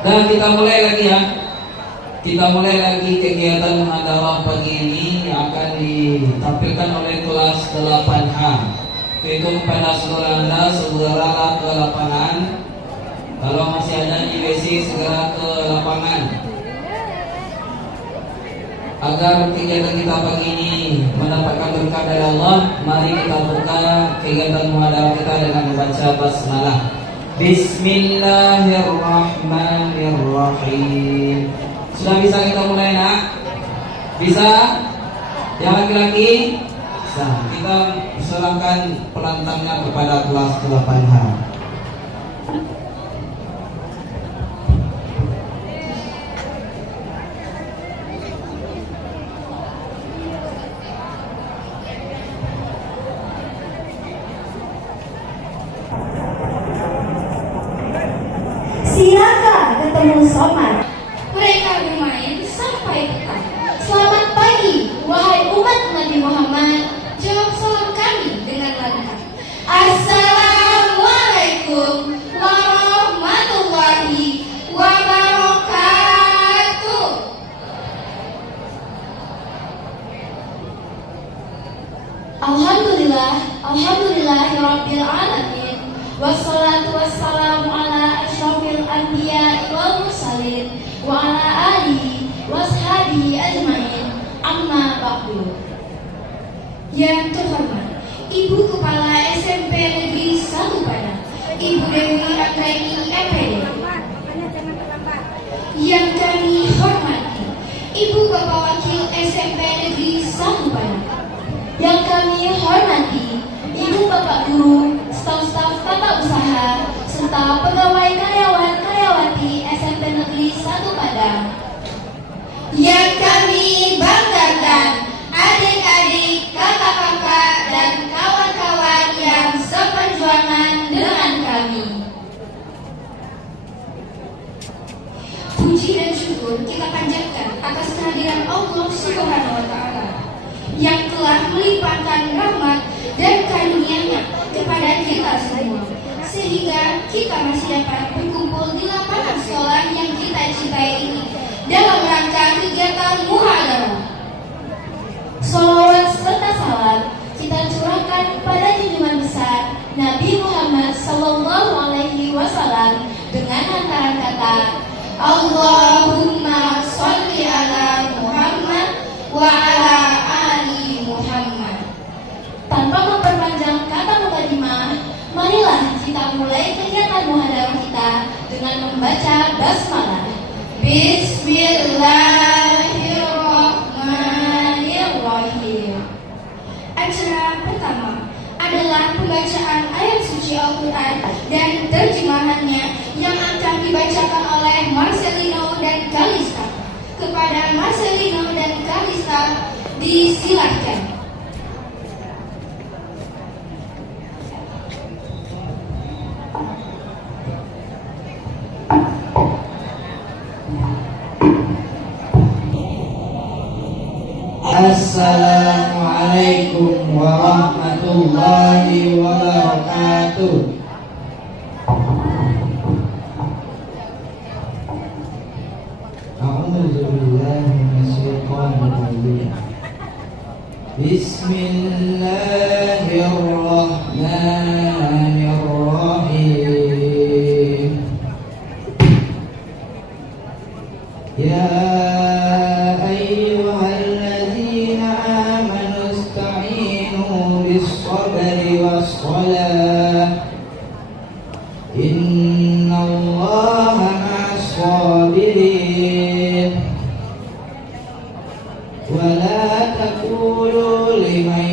Dan kita mulai lagi ya. Kita mulai lagi kegiatan muhadharah pagi ini yang akan ditampilkan oleh kelas 8H. Itu kepada saudara Anda, saudara ke lapangan. Kalau masih ada di WC segera ke lapangan. Agar kegiatan kita pagi ini mendapatkan berkah dari Allah, mari kita buka kegiatan muhadharah kita dengan membaca basmalah. Bismillahirrahmanirrahim. Sudah bisa kita mulai nak? Bisa? Yang laki-laki? Bisa. Kita serahkan penantangnya kepada kelas 8H. Silakan ketemu Somad. Mereka bermain sampai petang. Selamat pagi, wahai umat Nabi Muhammad. Jawab salam kami dengan lantang. Assalamualaikum warahmatullahi wabarakatuh. Alhamdulillahirabbil alamin. Wassalatu wassalamu ala asyrafil anbiya'i wal mursalin wa ala alihi washabihi ajmain. Amma ba'du. Yang terhormat Ibu Kepala SMP Negeri 1 Padang, Ibu Dewi Anggraini MPD. Yang kami hormati Ibu Bapak Wakil SMP Negeri 1 Padang. Yang kami hormati Ibu Bapak Guru, staf-staf tata usaha, serta pegawai karyawan-karyawati SMP Negeri 1 Padang. Yang kami banggakan adik-adik, kakak-kakak, dan kawan-kawan yang seperjuangan dengan kami. Puji dan syukur kita panjatkan atas kehadiran Allah Subhanahu wa Ta'ala yang telah melimpahkan rahmat dan karunia-Nya kepada kita semua, sehingga kita masih dapat berkumpul di lapangan sekolah yang kita cintai ini dalam rangka kegiatan muhadharah. Salawat serta salam kita curahkan pada junjungan besar Nabi Muhammad Sallallahu Alaihi Wasallam dengan hantaran kata Allahumma sholli ala Muhammad wa ala ali Muhammad. Tanpa memperpanjang kata mukadimah, marilah kita mulai kegiatan muhadharah kita dengan membaca basmalah. Bismillahirrahmanirrahim. Acara pertama adalah pembacaan ayat suci Al-Quran dan terjemahannya yang akan dibacakan oleh Marcelino dan Kalista. Kepada Marcelino dan Kalista, disilakan. Assalamualaikum warahmatullahi wabarakatuh. A'udzubillahi minasyaitonir rajim. Bismillahirrahmanirrahim. Ya innallaha ma'as-sabirin wa la taqulu liman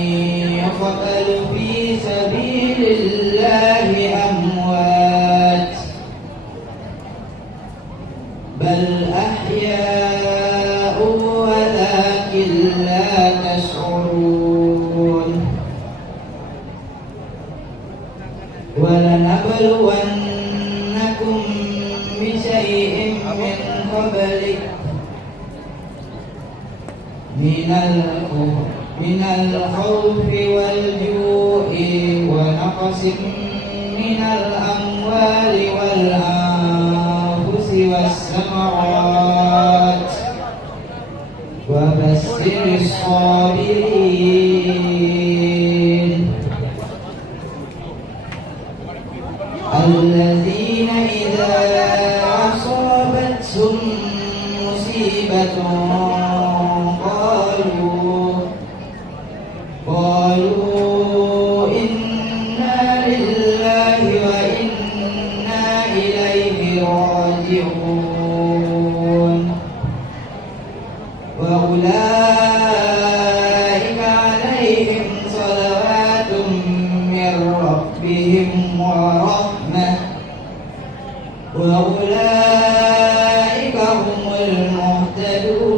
yaqtalu fi sabilillahi amwat bal ahya'u walakin la tash'urun. وَلَنَبْلُوَنَّكُمْ بِشَيْءٍ مِّنْ قَبْلِهِ مِنَ الْخَوْفِ وَالْجُوعِ وَنَقْصٍ مِّنَ الْأَمْوَالِ وَالْأَنفُسِ والثمرات وبشر الصابرين الذين إذا أصابتهم مصيبة قالوا إنا لله وإنا إليه راجعون وأولئك عليهم صلوات من ربهم ورحمة وأولئك هم المهتدون.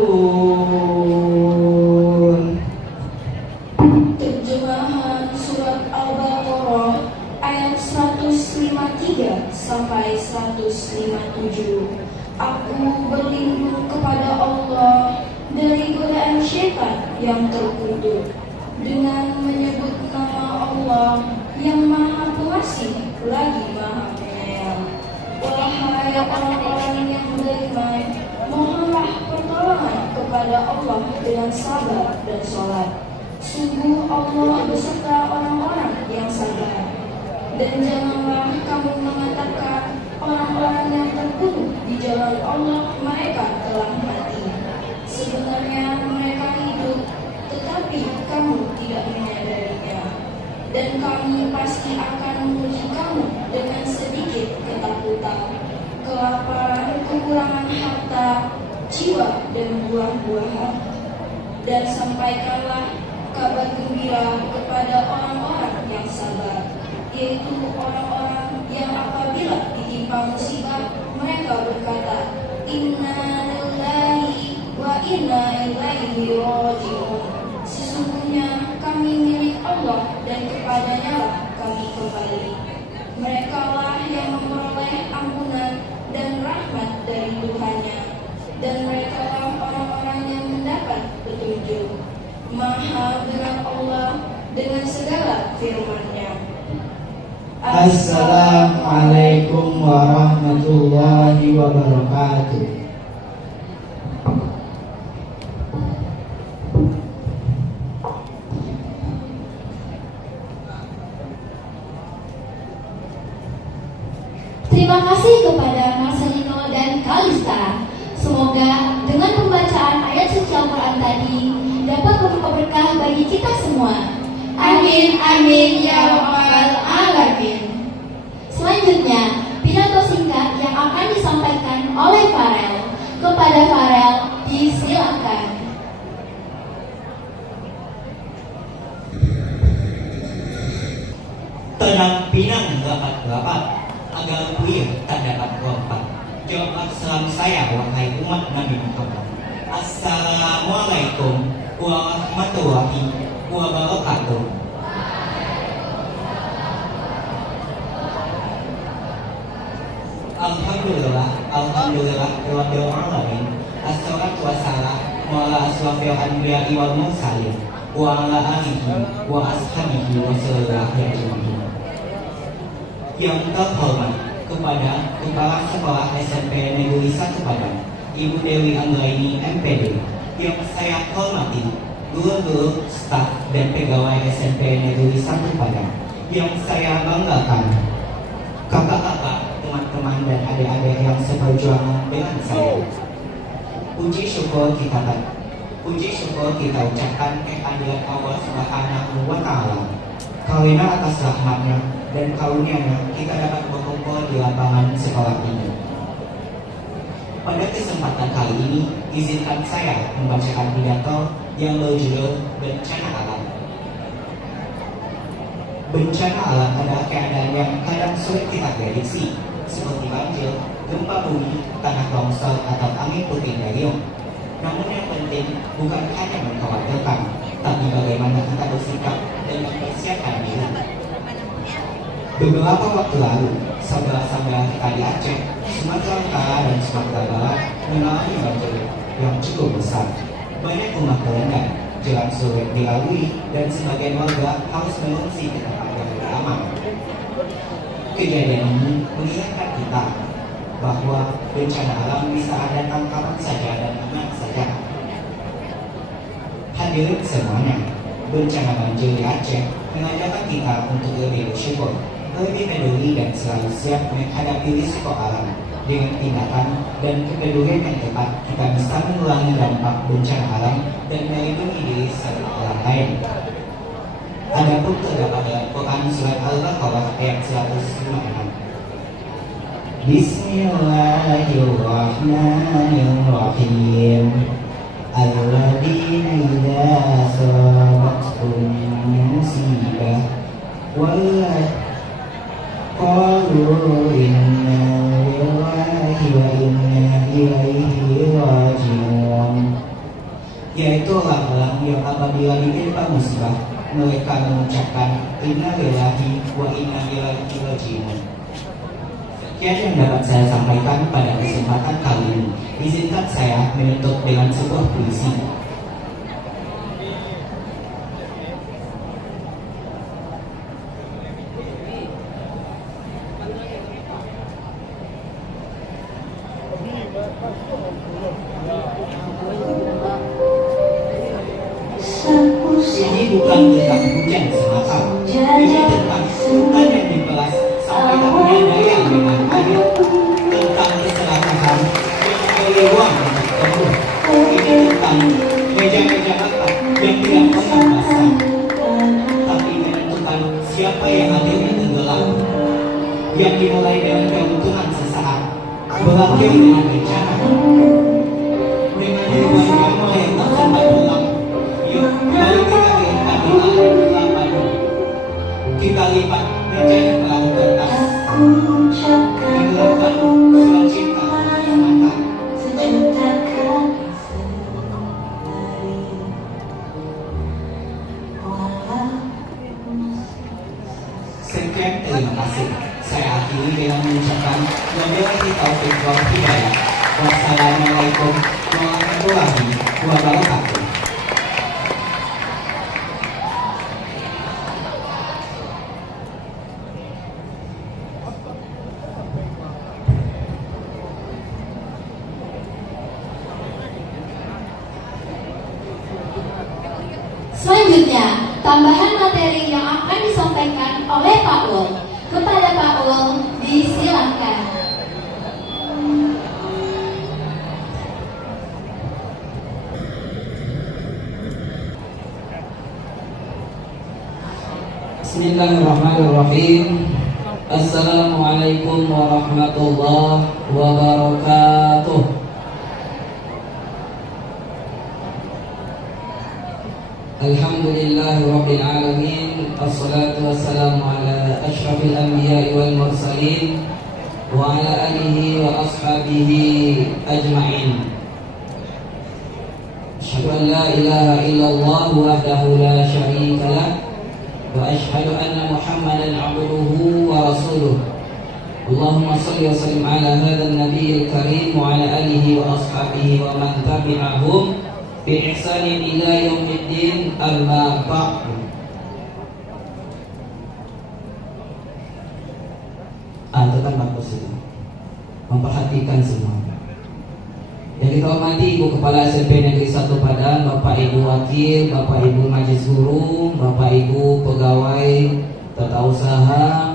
Terjemahan surat Al-Baqarah ayat 153 sampai 157. Aku berlindung kepada Allah dari godaan syaitan yang terkutuk dengan menyebut nama Allah yang Maha Pengasih lagi Maha Penyayang. Wahai orang-orang yang beriman, mohonlah pertolongan kepada Allah dengan sabar dan sholat. Sungguh Allah beserta orang-orang yang sabar. Dan janganlah kamu mengatakan orang-orang yang terbunuh di jalan Allah mereka telah mati. Sebenarnya mereka hidup, tetapi kamu tidak menyadarinya. Dan kami pasti akan menguji kamu dengan sedikit ketakutan, kelaparan, kekurangan harta, jiwa, dan buah-buahan. Dan sampaikanlah kabar gembira kepada orang-orang yang sabar, yaitu orang-orang yang apabila ditimpa musibah mereka berkata, Inna lillahi wa inna ilaihi raji'un. Sesungguhnya kami milik Allah dan kepadanya lah kami kembali. Mereka lah yang memperoleh ampunan dan rahmat dari Tuhannya, dan mereka lah orang-orang yang mendapat petunjuk. Maha benar Allah dengan segala firman-Nya. Assalamualaikum warahmatullahi wabarakatuh. Terima kasih kepada Marcelino dan Kalista. Semoga dengan pembacaan ayat suci Al-Quran tadi dapat membawa berkah bagi kita semua. Amin, amin, ya rabbal alamin. Selanjutnya, pidato singkat yang akan disampaikan oleh Farel. Kepada Farel, disilakan. Tenang pinang dapat agar kuliah tak dapat lompat. Jawablah salam saya wahai umat Nabi Muhammad. Assalamualaikum warahmatullahi wabarakatuh. Alhamdulillah rabbil alamin. Assalatu wassalam ala asrofil anbiya'i wal mursalin wa ala alihi wa ashabihi wa sallallahu ajma'in. Yang terhormat kepada Kepala Sekolah SMP Negeri 1 Padang, Ibu Dewi Anggraini MPD. Yang saya hormati guru-guru, staf dan pegawai SMP Negeri 1 Padang. Yang saya banggakan kakak-kakak, teman-teman dan adik-adik yang seperjuangan dengan saya. Puji syukur kita ucapkan kehadiran Allah Subhanahu wa Ta'ala. Karena atas rahmatnya dan karunia-Nya kita dapat berkumpul di lapangan sekolah ini. Pada kesempatan kali ini, izinkan saya membacakan pidato yang berjudul Bencana Alam. Bencana alam adalah keadaan yang kadang sulit kita prediksi, seperti banjir, gempa bumi, tanah longsor, atau angin puting beliung. Namun yang penting bukan hanya mengkhawatirkan, tapi bagaimana kita bersikap dan mempersiapkan diri. Beberapa waktu lalu, saudara-saudara kita di Aceh, Sumatera Utara, dan Sumatera Barat mengalami banjir yang cukup besar. Banyak rumah terendam, jalan sulit dilalui, dan sebagian warga harus mengungsi ke tempat yang lebih aman. Kejadian ini mengingatkan kita bahwa bencana alam bisa datang kapan saja dan mana saja. Hadirin semuanya, bencana banjir di Aceh mengajarkan kita untuk lebih bersyukur, lebih peduli dan selalu siap menghadapi risiko alam. Dengan tindakan dan kepedulian yang tepat, kita bisa mengurangi dampak bencana alam dan melindungi diri serta orang lain. Adapun terdapat dalam Quran surat Al-Baqarah ayat 156. Bismillahirrahmanirrahim. Alladzina idza asabathum musibah qalu inna lillahi wa inna ilaihi raji'un. Yaitu orang-orang yang apabila ditimpa musibah mereka mengucapkan inna lillahi wa inna ilaihi raji'un. Sekian yang dapat saya sampaikan pada kesempatan kali ini. Izinkan saya menutup dengan sebuah puisi. Ini bukan tentang hujan semata, ini tentang hutan yang dibelas sampai tak punya daya dengan air, tentang keserakahan yang memberi ruang untuk tumbuh. Ini tentang meja-meja rapat yang tidak pernah basah, tapi menentukan siapa yang akhirnya tenggelam, yang dimulai dengan keuntungan sesaat, berakhir dengan bencana, dengan ribuan nyawa yang tak sempat pulang. Mari kita lihat kita lipat menjadi perahu kertas, menggerakkan surat cinta semata. Sekian, terima kasih. Saya akhiri dengan mengucapkan wabillahi taufiq wal hidayah. Wassalamualaikum warahmatullahi wabarakatuh. Selanjutnya, tambahan materi yang akan disampaikan oleh Pak Wol. Kepada Pak Wol, disilakan. Bismillahirrahmanirrahim. Assalamualaikum warahmatullahi wabarakatuh. Alhamdulillahi Rabbil Alamin. Assalatu wassalamu ala ashrafil anbiya'i wal mursalin wa ala alihi wa ashabihi ajma'in. Asyhadu an la ilaha illallah wahdahu la syarika lah wa asyhadu anna Muhammadan abduhu wa rasuluh. Allahumma shalli wa sallim ala hadzal nabiyil karim wa ala alihi wa ashabihi wa man tabi'ahum bi ihsanin ila yaumiddin, amma ba'du. Tetap bagus itu, memperhatikan semua. Yang kita hormati Ibu Kepala SMP Negeri 1 Padang, Bapak Ibu Wakil, Bapak Ibu Majelis Guru, Bapak Ibu Pegawai Tata Usaha,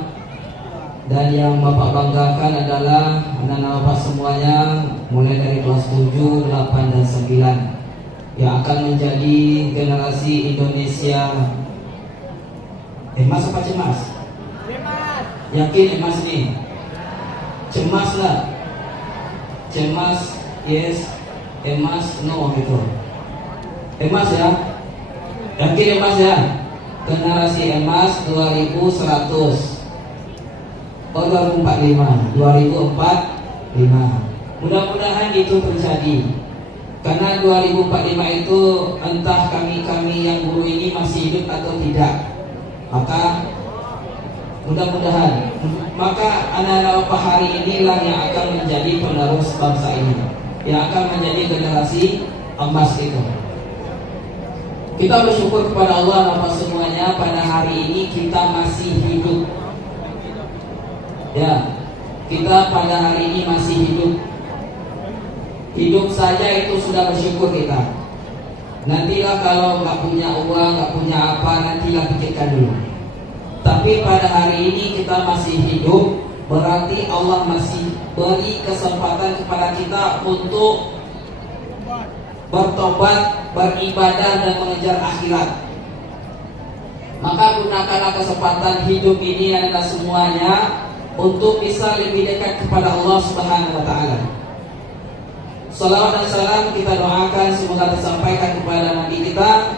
dan yang Bapak banggakan adalah anak-anak Bapak semuanya mulai dari kelas 7, 8, dan 9 yang akan menjadi generasi Indonesia. Emas apa cemas? Yakin emas nih? Cemas lah. Cemas yes, emas no gitu. Emas ya. Yakin emas ya? Generasi emas 2100. Oh 2045. Mudah-mudahan itu terjadi. Karena 2045 itu entah kami yang guru ini masih hidup atau tidak. Maka mudah-mudahan, maka anak-anak Bapak hari inilah yang akan menjadi penerus bangsa ini, yang akan menjadi generasi emas itu. Kita bersyukur kepada Allah Bapak semuanya, pada hari ini kita masih hidup. Ya, kita pada hari ini masih hidup. Hidup saja itu sudah bersyukur kita. Nantilah kalau nggak punya uang, nggak punya apa, nantilah pikirkan dulu. Tapi pada hari ini kita masih hidup, berarti Allah masih beri kesempatan kepada kita untuk bertobat, beribadah dan mengejar akhirat. Maka gunakanlah kesempatan hidup ini adalah semuanya untuk bisa lebih dekat kepada Allah Subhanahu wa taala. Salawat dan salam kita doakan semoga tersampaikan kepada Nabi kita.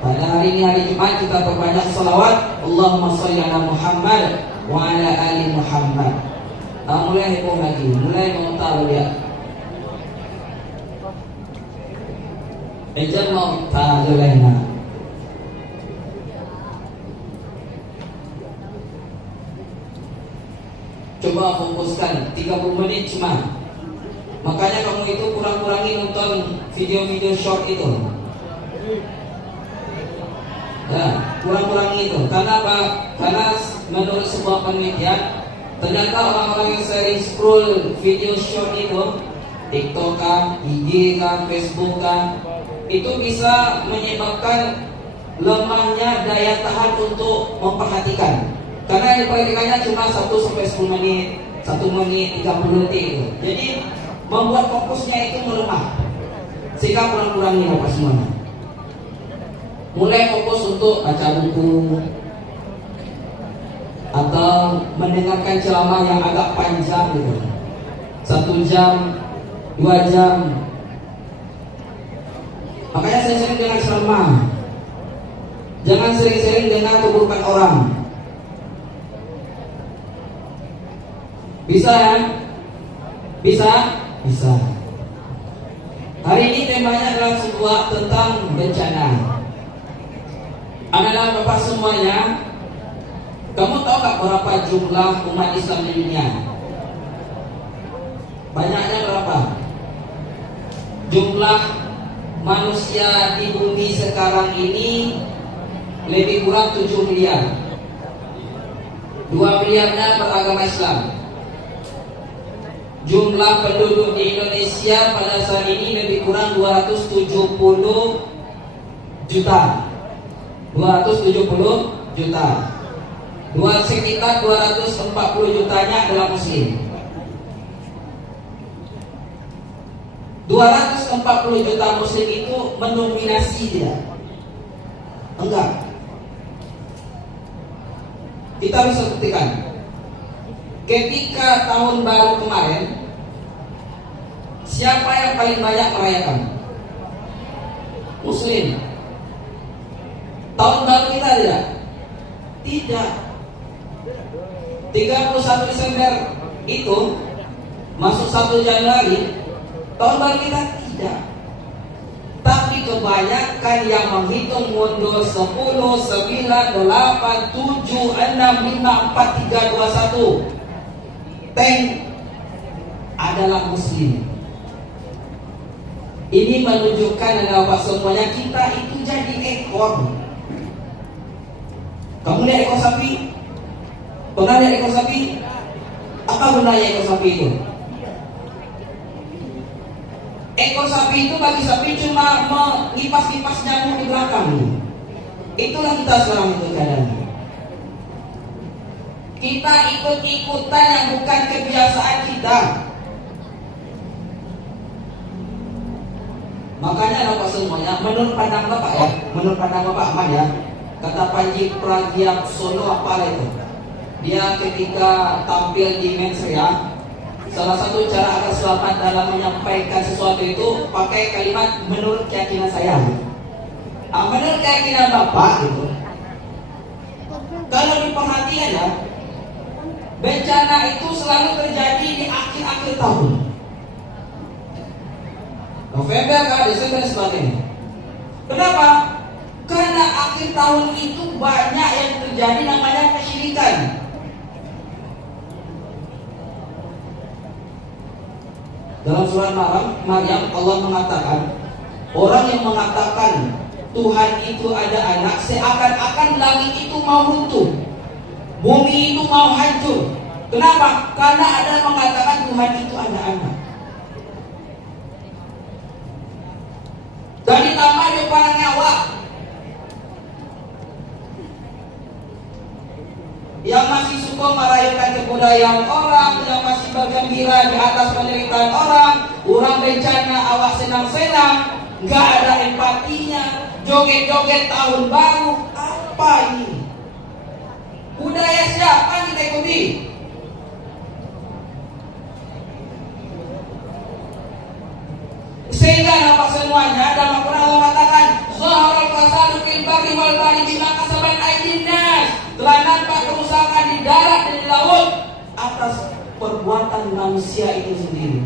Pada hari ini hari Jumat kita perbanyak salawat. Allahumma sholli ala Muhammad wa ala ali Muhammad. Mulai heboh lagi, mulai mengutar dia. Ejar mau ta'alulaina. Coba fokuskan 30 menit cuma. Makanya kamu itu kurang-kurangi nonton video-video short itu. Ya, kurang-kurangi itu. Karena apa? Karena menurut sebuah penelitian, ternyata orang-orang yang sering scroll video short itu, TikTok kan, IG kan, Facebook kan, itu bisa menyebabkan lemahnya daya tahan untuk memperhatikan. Karena yang diperhatikannya cuma 1-10 menit, 1 menit, 30 detik itu. Jadi membuat fokusnya itu melemah. Sehingga kurang-kurangi apa semuanya. Mulai fokus untuk baca buku atau mendengarkan ceramah yang agak panjang gitu. 1 jam, 2 jam. Makanya saya sering dengar ceramah. Jangan sering-sering dengar keburukan orang. Bisa ya? Bisa? Bisa. Hari ini temanya adalah sebuah tentang bencana. Anak-anak bapak semuanya, kamu tahu gak berapa jumlah umat Islam di dunia? Banyaknya berapa? Jumlah manusia di bumi sekarang ini lebih kurang 7 miliar. 2 miliarnya beragama Islam. Jumlah penduduk di Indonesia pada saat ini lebih kurang 270 juta. 270 juta. Sekitar 240 jutanya adalah muslim. 240 juta muslim itu mendominasi dia? Enggak. Kita bisa buktikan. Ketika tahun baru kemarin, siapa yang paling banyak merayakan? Muslim. Tahun baru kita tidak? Tidak. 31 Desember itu masuk 1 Januari, tahun baru kita tidak. Tapi kebanyakan yang menghitung mundur 10, 9, 8, 7, 6, 5, 4, 3, 2, 1 tank adalah muslim. Ini menunjukkan bahwa semuanya kita itu jadi ekor. Kamu lihat ekor sapi? Pernah lihat ekor sapi? Apa gunanya ekor sapi itu? Ekor sapi itu bagi sapi cuma mengipas-ipas nyamuk di belakang. Itulah kita sekarang itu keadaannya. Kita ikut-ikutan yang bukan kebiasaan kita. Makanya Bapak semuanya, menurut pandang Bapak ya, menurut pandang Bapak aman ya. Kata Panji Pragiwaksono apa itu? Dia ketika tampil di Mensria, salah satu cara agar selamat dalam menyampaikan sesuatu itu pakai kalimat menurut keyakinan saya. Menurut keyakinan Bapak gitu. Kalau diperhatikan ya, bencana itu selalu terjadi di akhir-akhir tahun. November, Desember dan sebagainya. Kenapa? Karena akhir tahun itu banyak yang terjadi namanya kesyirikan. Dalam surah Maryam Allah mengatakan, orang yang mengatakan Tuhan itu ada anak, seakan-akan langit itu mau runtuh, bumi itu mau hancur. Kenapa? Karena ada yang mengatakan Tuhan itu ada anak. Dan ditambah juga para nyawa yang masih suka merayakan kebudayaan orang, yang masih bergembira di atas penderitaan orang bencana awak senang-senang, nggak ada empatinya, joget-joget tahun baru. Apa ini? Budaya siapa kita ikuti? Sehingga nampak semuanya dalam Al-Quran Allah mengatakan Zaharal fasadu fil barri wal bahri bima kasabat aydin nas. Telah nampak kerusakan di darat dan di laut atas perbuatan manusia itu sendiri.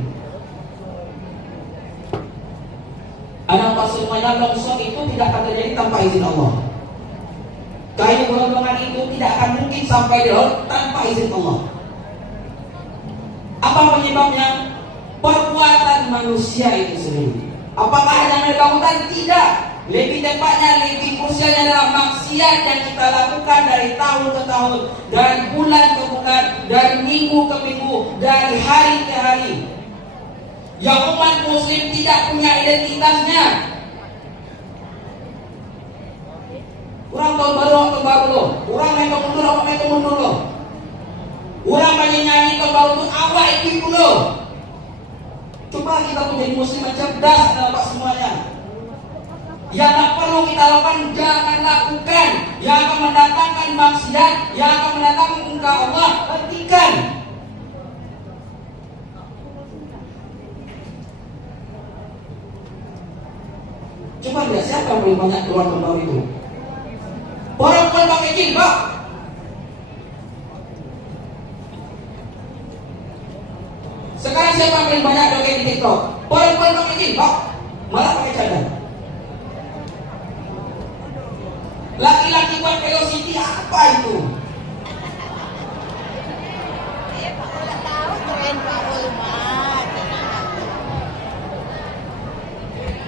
Nampak semuanya longsor itu tidak akan terjadi tanpa izin Allah. Kayu gelondongan itu tidak akan mungkin sampai di laut tanpa izin Allah. Apa penyebabnya? Perbuatan manusia itu sendiri. Apakah hanya menemukan? Tidak. Lebih tepatnya, lebih krusialnya adalah maksiat yang kita lakukan dari tahun ke tahun, dari bulan ke bulan, dari minggu ke minggu, dari hari ke hari. Yang umat muslim tidak punya identitasnya. Orang tahun baru loh. Orang main ke mundur loh. Orang banyak nyanyi tahun baru itu awak ikut loh. Coba kita menjadi muslim yang cerdas dalam semuanya. Yang tak perlu kita lakukan jangan lakukan. Yang akan mendatangkan maksiat, yang akan mendatangkan muka Allah, hentikan. Coba lihat siapa yang paling banyak keluar tahun itu. Perempuan pakai jilbab. Sekarang siapa yang paling banyak joget di TikTok? Perempuan pakai jilbab, malah pakai cadar. Laki-laki buat velocity apa itu?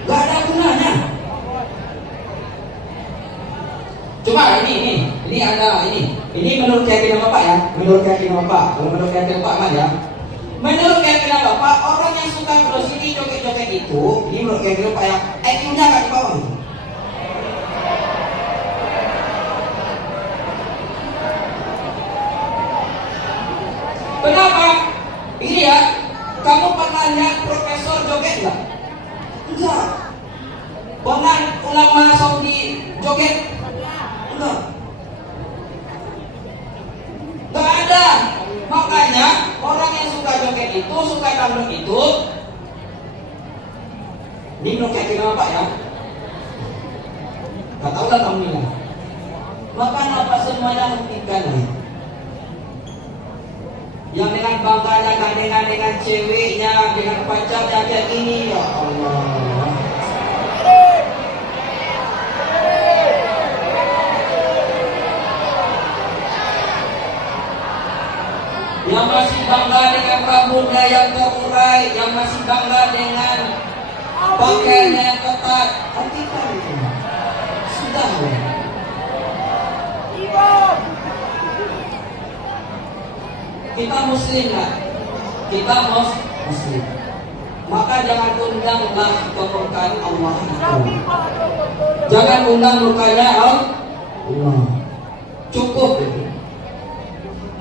Gak ada gunanya. Coba ini ada ini menurut keyakinan Bapak ya, menurut keyakinan Bapak, kalau menurut keyakinan Bapak Ahmad ya. Menurut keyakinan Bapak, orang yang suka velocity joget-joget itu, ini menurut keyakinan Bapak ya, IQ-nya gak di bawah itu. Kenapa? Ini ya, kamu pernah lihat profesor joget nggak? Enggak. Pernah ulama Saudi joget? Enggak. Enggak ada. Makanya orang yang suka joget itu, suka dangdut itu, ini menurut keyakinan Bapak ya. Gak tahu lah kamu ya. Maka apa semuanya hentikan ya. Yang dengan bangganya gandengan dengan ceweknya, dengan pacarnya kayak gini, ya Allah. Yang masih bangga dengan rambutnya yang terurai, yang masih bangga dengan pakaiannya yang ketat, hentikan itu. Sudah ya. Kita muslim lah, kita muslim. Maka jangan undanglah kemurkaan Allah itu. Jangan undang murkanya Allah. Cukup itu.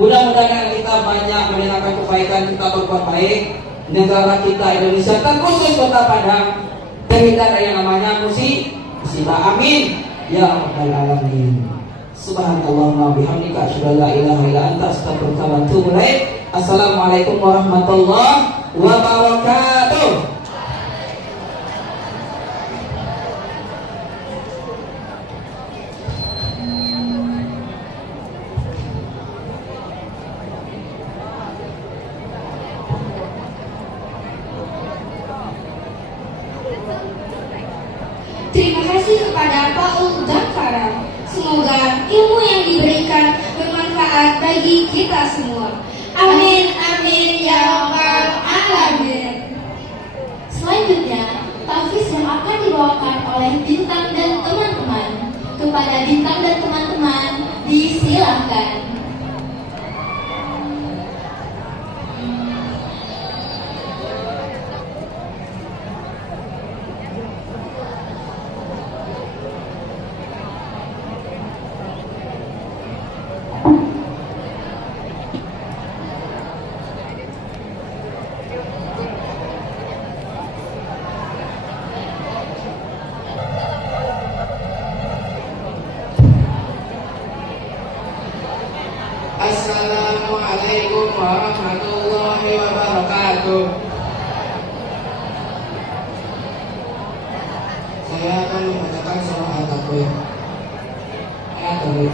Mudah-mudahan kita banyak mendengarkan kebaikan, kita berbuat baik. Negara kita Indonesia, terkhusus Kota Padang, terhindar dari yang namanya musibah. Amin ya rabbal alamin. Subhanallah bihamdika asyhadu an la ilaha illa anta astaghfiruka wa atubu ilaik. Assalamualaikum warahmatullahi wabarakatuh. Terima kasih kepada Pak Uldan Farah. Semoga ilmu yang diberikan bermanfaat bagi kita semua. Amin, amin, ya rabbal alamin. Selanjutnya, tafis yang akan dibawakan oleh Bintang dan teman-teman. Kepada Bintang dan teman-teman, disilahkan. mustaqim. Ayat tadi.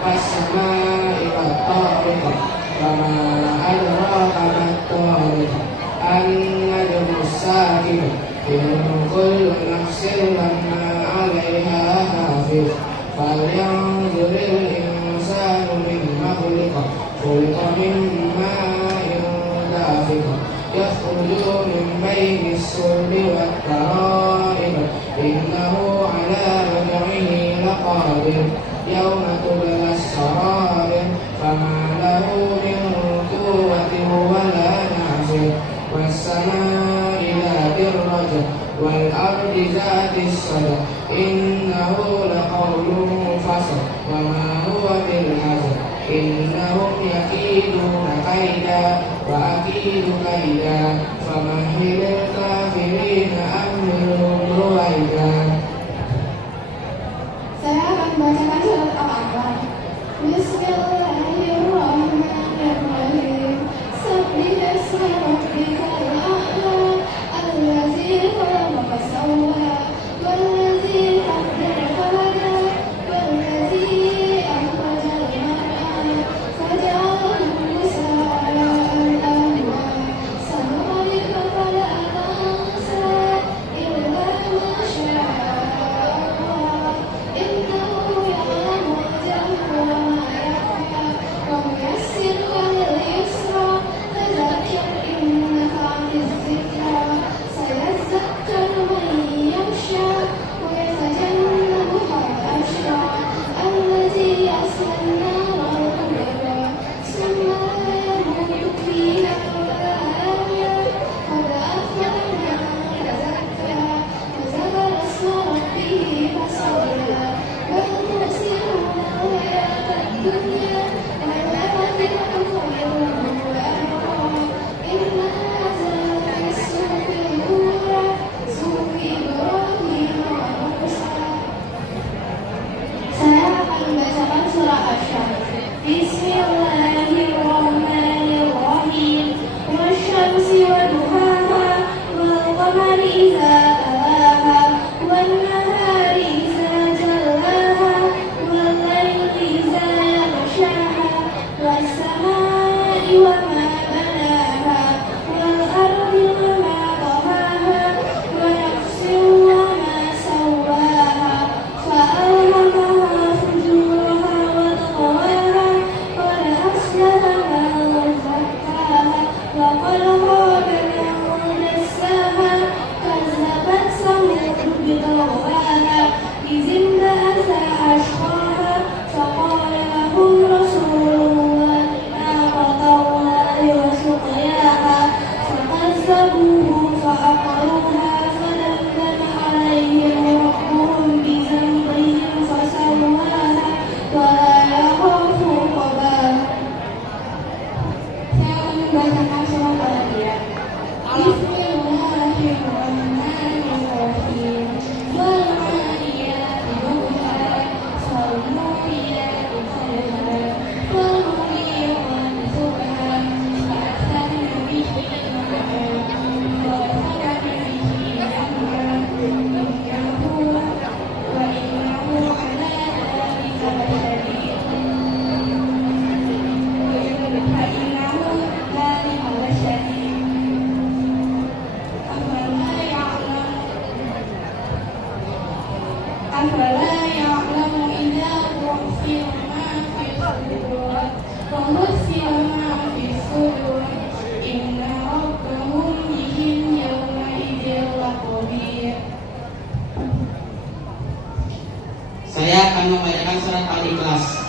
Was-samaa'i wat-tariq wa ma adraka mat-tariq an-najmu as-saaqib in kullu nafsin lamma 'alayha hafiz falyanzuril insanu mimma khuliqa khuliqa min ma'in dafiq yakhruju min bayni as-sulbi wat-tara'ib innahu 'ala raj'ihi laqadir yawma tubla as-sarair fama lahu min quwwatin wala nasir was-samaa'i dhatir raj'a wal ardi dhatis sad'a innahu laqawlun fasl wa ma huwa bil hazl innahum yakiduna kaida wa akidu kaida famahhilil kafirina amhilhum ruwaida. Saya akan membacakan surat Al-A'raf. Bismillahirrahmanirrahim. Sabbihisma rabbikal a'la allazi khalaqa fasawwa wallazi qaddara fahada wallazi akhrajal mar'a faja'alahu ghusaa'an ahwa sanuqri'uka fala tansa illa ma syaa Allah innahu ya'lamu al-jahra wa ma yakhfa wa nuyassiruka lil-yusra fadhakkir in nafa'ati adh-dhikra sayadhakkaru man yakhsha wa yatajannabuha al-ashqa allazi yasla an-nara al-kubra thumma la yamutu fiha wa la yahya qad aflaha man tazakka wa dhakara isma rabbih fasalla bal tu'thiruna al-hayata ad-dunya wal akhiratu khayrun wa abqa inna hadha lafi as-suhfi al-ula suhfi Ibrahim wa Musa. Saya akan membacakan surah Asy-Syams. Bismillahirrahmanirrahim. Wasyamsi waduhaha wal qamari idza talaha wan nahari idza jallaha wal laili idza yaghshaha was samaa'i wa ma banaha wal ardi wa ma tahaha wa nafsin wa ma sawwaha fa alhamaha fujuraha wa taqwaha qad aflaha man zakkaha wa qad khaba man dassaha kazzabat samud biṭaghawaha idh inba'atha ashqaha faqala lahum rasulullah naqata Allahi wa suqyaha fakazzabuhu fa'aqaruha fadamdama 'alayhim rabbuhum bidhanbihim fasawwaha wa la yakhafu 'uqbaha. Saya akan membacakan surah Al-Anbiya. Bismillahirrahmanirrahim. Wal 'adiyati dhabha fal muriyati qadha fal muriyati subha fa'atharna bihi amra wa atharna bihi amra innahu 'ala dhalika lashadid أفلا يعلم إذا بعثر ما في الصدور وبثر ما في الصدور إن ربهم بهم يومئذ لخبير. Saya akan membacakan surat Al-Ikhlas.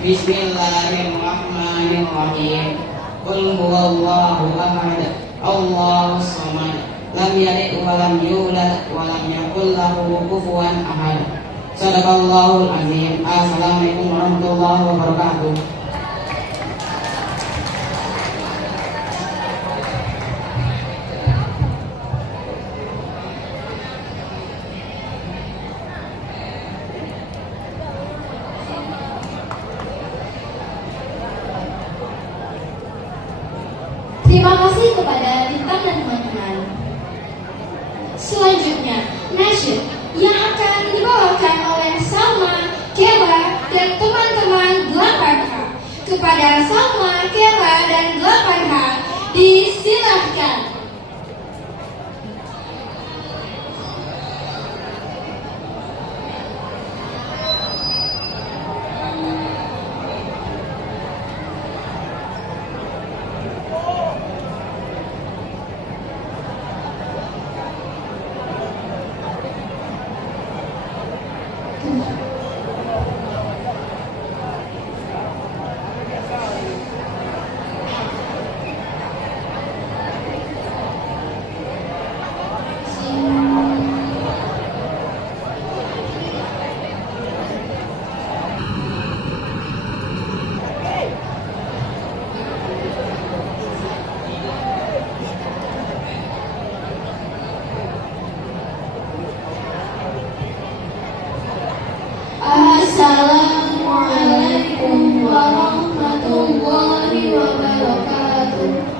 Bismillahirrahmanirrahim. Qul huwallahu ahad, Allahus samad, lam yalid wa lam yulad wa lam yakul lahu kufuwan ahad. Shadaqallahul azim. Assalamualaikum warahmatullahi wabarakatuh. Terima kasih kepada Bintang dan teman-teman. Selanjutnya, nasyid yang akan dibawa kepada Salma, Kera, dan 8H. Disilahkan. Assalamualaikum warahmatullahi wabarakatuh.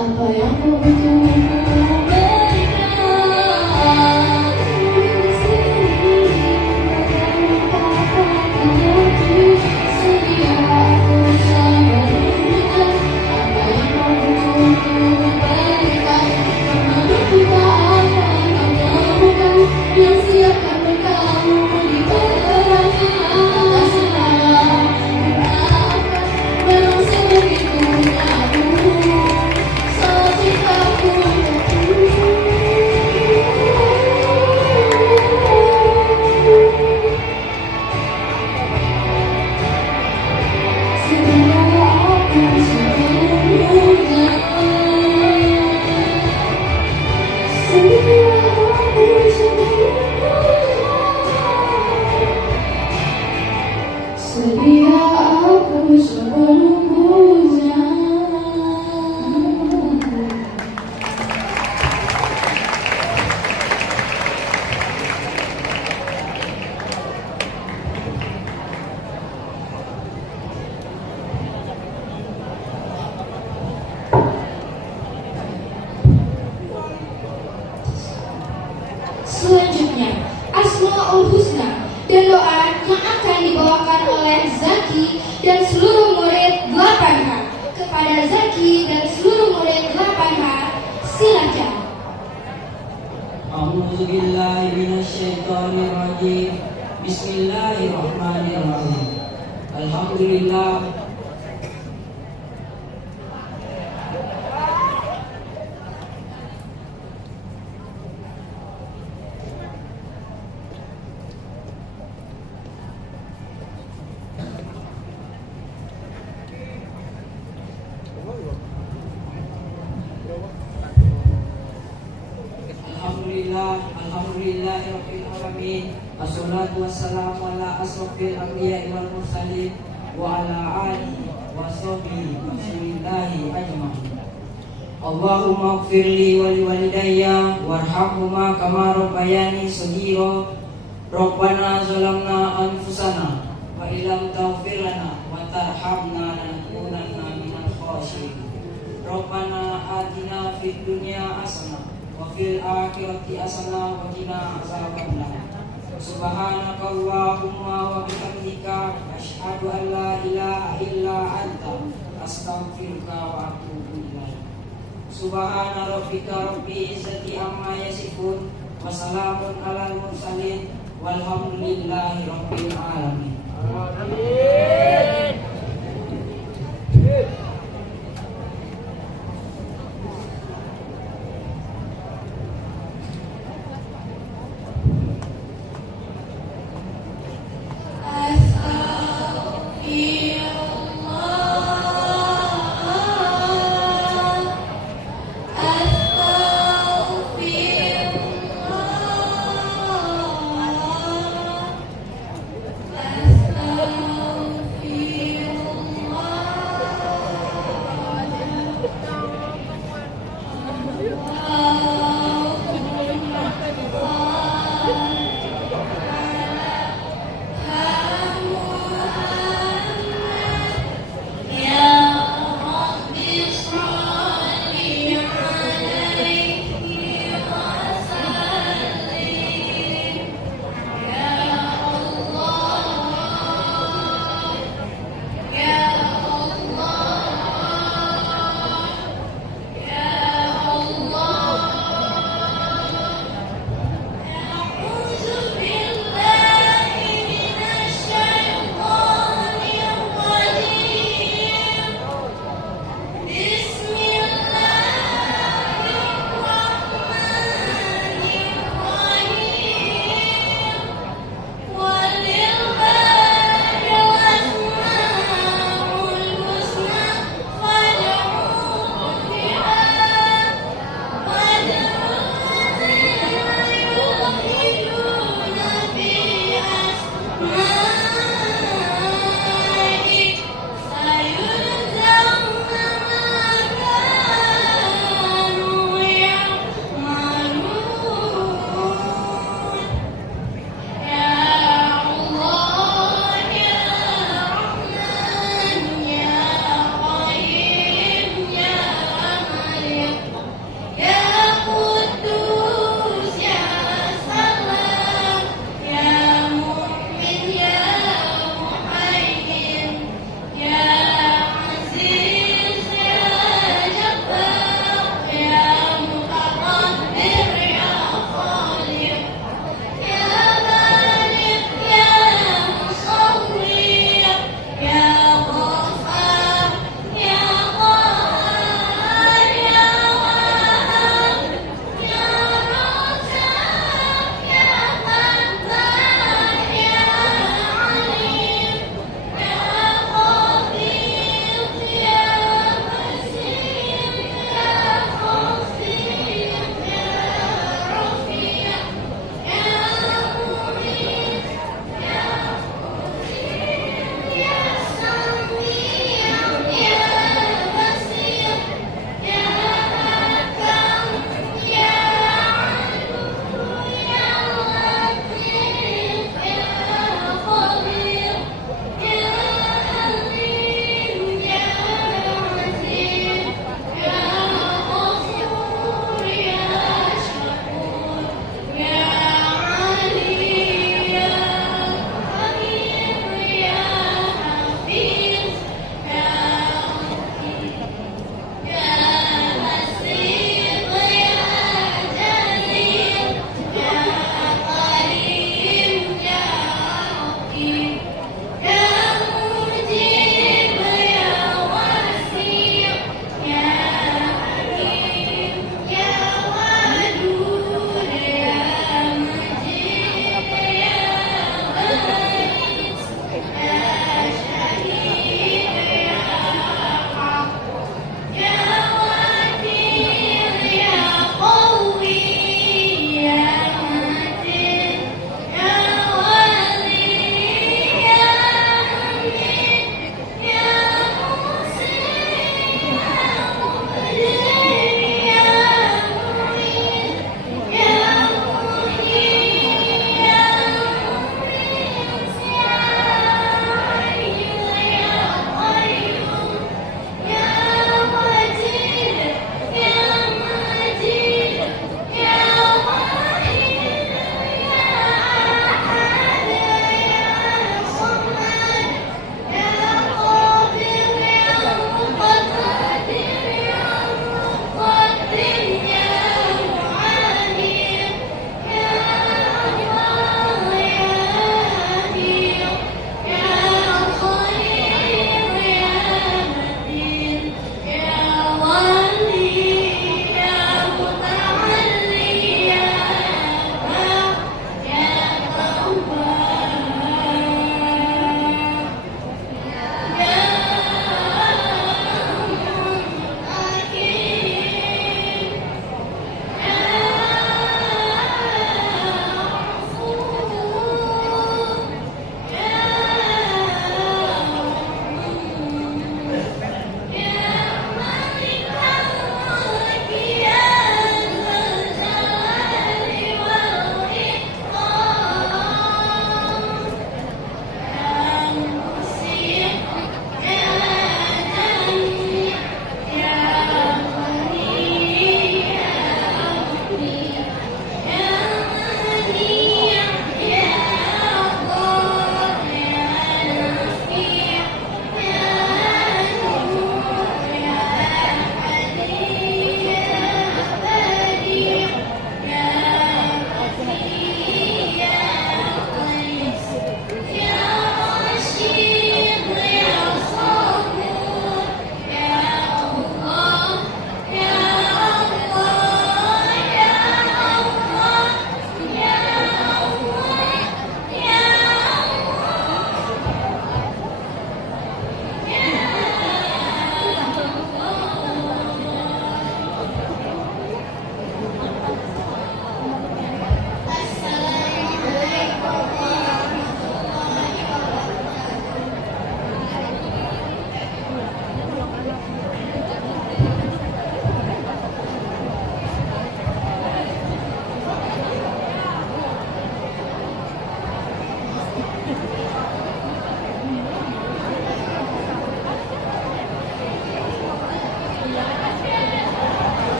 Apa yang kau butuh berikan. Saudara Zaki dan seluruh murid 8H, silakan. A'udzu billahi minasyaitonir rajim. Bismillahirrahmanirrahim. Alhamdulillah. Alhamdulillahirabbil alamin. Assalatu wassalamu ala asrofil anbiya'i wal mursalin wa ala alihi wa sahbihi rasulillahi ajma'in. Allahumma ighfirli wa liwalidayya warhamhuma kama rabbayani shaghira. Rabbana zalamna anfusana wa illam taghfir lana wa tarhamna lanakunanna minal khasirin. Rabbana atina fid dunya hasanah wa fil akhirati hasanah wa qina azabannar. Subhanakallahumma wa bihamdika asyhadu an la ilaha illa anta astaghfiruka wa atubu ilaik. Subhana rabbika rabbil izzati amma yasifun wa salamun alal mursalin walhamdulillahi rabbil alamin.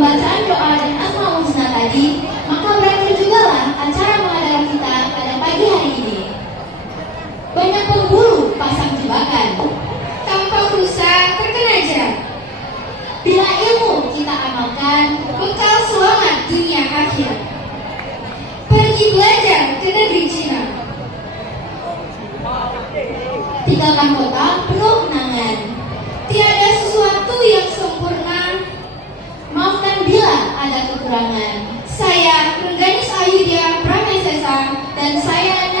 pembacaan doa dan asmaul husna tadi, maka berakhir jugalah acara mengadakan kita pada pagi hari ini. Banyak pemburu pasang jebakan. Tampang rusa terkena jerat. Bila ilmu kita amalkan, Bekal selamat dunia akhirat. Pergi belajar ke negeri Cina. tinggalkan kota penuh kenangan. Tiada sesuatu yang sempurna. Maafkan bila ada kekurangan. Saya Rengganis Ayudya Pramesesa Dan saya